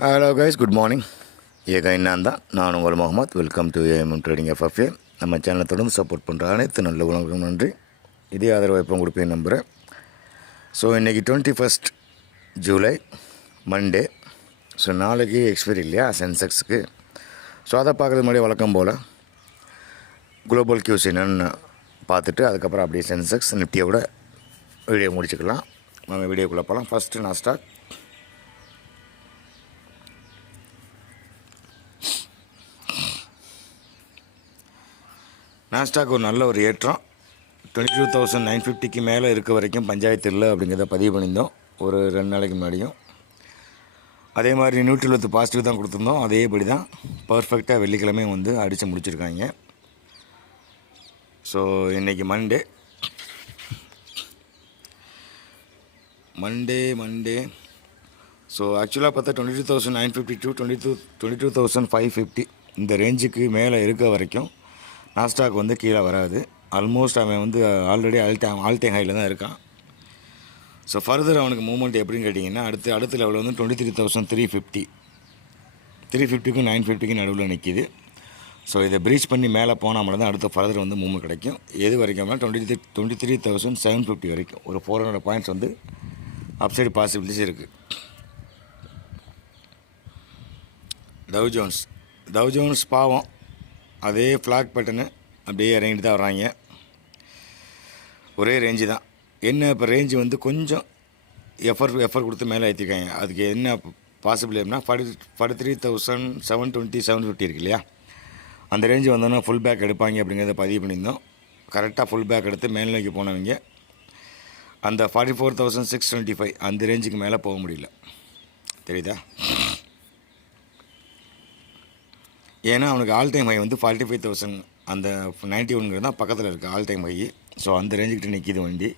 Hello guys, good morning. நான் தான் நான் உங்கள் Muhammad. Welcome to AMM trading FFA. நம்ம சேனலை தொடர்ந்து சப்போர்ட் பண்ணுற அனைத்து நல்ல உலகம் நன்றி. இதே ஆதரவு எப்போ கொடுப்பேன் நம்புகிறேன். ஸோ இன்றைக்கி 21 ஜூலை மண்டே. ஸோ நாளைக்கு எக்ஸ்பைரி இல்லையா சென்செக்ஸுக்கு. ஸோ அதை பார்க்குறது முன்னாடி வழக்கம் போல் குளோபல் கியூஸ் என்னன்னு பார்த்துட்டு அதுக்கப்புறம் அப்படியே சென்செக்ஸ் நிஃப்டியோட வீடியோ முடிச்சுக்கலாம். நம்ம வீடியோக்குள்ளே போகலாம். ஃபஸ்ட்டு நாஸ்டாக் ஒரு நல்ல ஒரு ஏற்றம். 22,950க்கு மேலே இருக்க வரைக்கும் பஞ்சாயத்து இல்லை அப்படிங்கிறத பதிவு பண்ணியிருந்தோம் ஒரு 2 நாளைக்கு முன்னாடியும். அதே மாதிரி நியூட்ரல் வித் பாசிட்டிவ் தான் கொடுத்துருந்தோம். அதேபடி தான் பர்ஃபெக்டாக வெள்ளிக்கிழமையும் வந்து அடித்து முடிச்சிருக்காங்க. ஸோ இன்றைக்கி மண்டே. ஸோ ஆக்சுவலாக பார்த்தா 22,950 to 22,550 இந்த ரேஞ்சுக்கு மேலே இருக்க வரைக்கும் நாஸ்டாக் வந்து கீழே வராது. ஆல்மோஸ்ட் அவன் வந்து ஆல்ரெடி ஆல்டைம் ஹையில் தான் இருக்கான். ஸோ ஃபர்தர் அவனுக்கு மூவ்மெண்ட் எப்படின்னு கேட்டிங்கன்னா அடுத்த லெவலில் வந்து 23,350 350க்கும் 950க்கும் நடுவில் நிற்கிது. ஸோ இதை ப்ரீச் பண்ணி மேலே போனால் தான் அடுத்த ஃபர்தர் வந்து மூவ்மெண்ட் கிடைக்கும். எது வரைக்கும்னா 23,750 வரைக்கும் ஒரு 400 பாயிண்ட்ஸ் வந்து அப்சைடு பாசிபிலிட்டிஸ் இருக்குது. டவ் ஜோன்ஸ் பாவம் அதே ஃப்ளாக் பேட்டர்னு அப்படியே இறங்கிட்டு தான் வர்றாங்க. ஒரே ரேஞ்சு தான். என்ன இப்போ ரேஞ்சு வந்து கொஞ்சம் எஃபர் கொடுத்து மேலே ஏற்றிருக்காங்க. அதுக்கு என்ன பாசிபிள் அப்படின்னா 43,720 750 இருக்கு இல்லையா, அந்த ரேஞ்சு வந்தோன்னா ஃபுல் பேக் எடுப்பாங்க அப்படிங்கிறத பதிவு பண்ணியிருந்தோம். கரெக்டாக ஃபுல் பேக் எடுத்து மேல் நோக்கி போனவங்க அந்த 44,625 அந்த ரேஞ்சுக்கு மேலே போக முடியல. தெரியுதா? ஏன்னா அவனுக்கு ஆல் டைம் ஹை வந்து 45,000 அந்த 91 தான் பக்கத்தில் இருக்குது ஆல் டைம் ஹை. ஸோ அந்த ரேஞ்சுக்கிட்ட நிற்கிது வண்டி.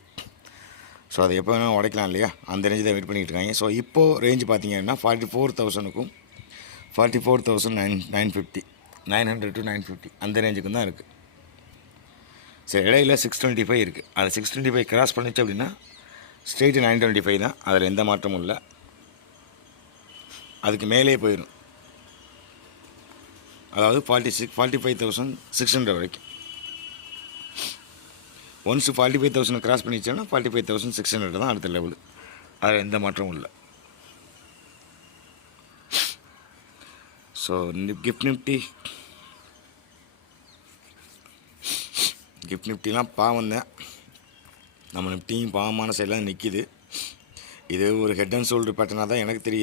ஸோ அதை எப்போ வேணால் உடைக்கலாம் இல்லையா, அந்த ரேஞ்சு தான் வெயிட் பண்ணிகிட்டு இருக்காங்க. ஸோ இப்போது ரேஞ்சு பார்த்தீங்கன்னா 44,000க்கும் 44,950 900 to 950 அந்த ரேஞ்சுக்கும் தான் இருக்குது. சரி, இடையில 625 இருக்குது. அது 625 கிராஸ் பண்ணிச்சு அப்படின்னா ஸ்ட்ரெயிட்டு 925 தான். அதில் எந்த மாற்றமும் இல்லை. அதுக்கு மேலே போயிடும். அதாவது 45,600 வரைக்கும். ஒன்ஸ் 45,000 கிராஸ் பண்ணிச்சோன்னா 45,600 தான் அடுத்த லெவலு. அதில் எந்த மாற்றமும் இல்லை. ஸோ கிஃப்ட் நிஃப்டிலாம் பாவம் தான். நம்ம நிஃப்டியும் பாவமான சைடில் நிற்கிது. இது ஒரு ஹெட் அண்ட் ஷோல்டர் பேட்டர்னாக தான் எனக்கு தெரியுது.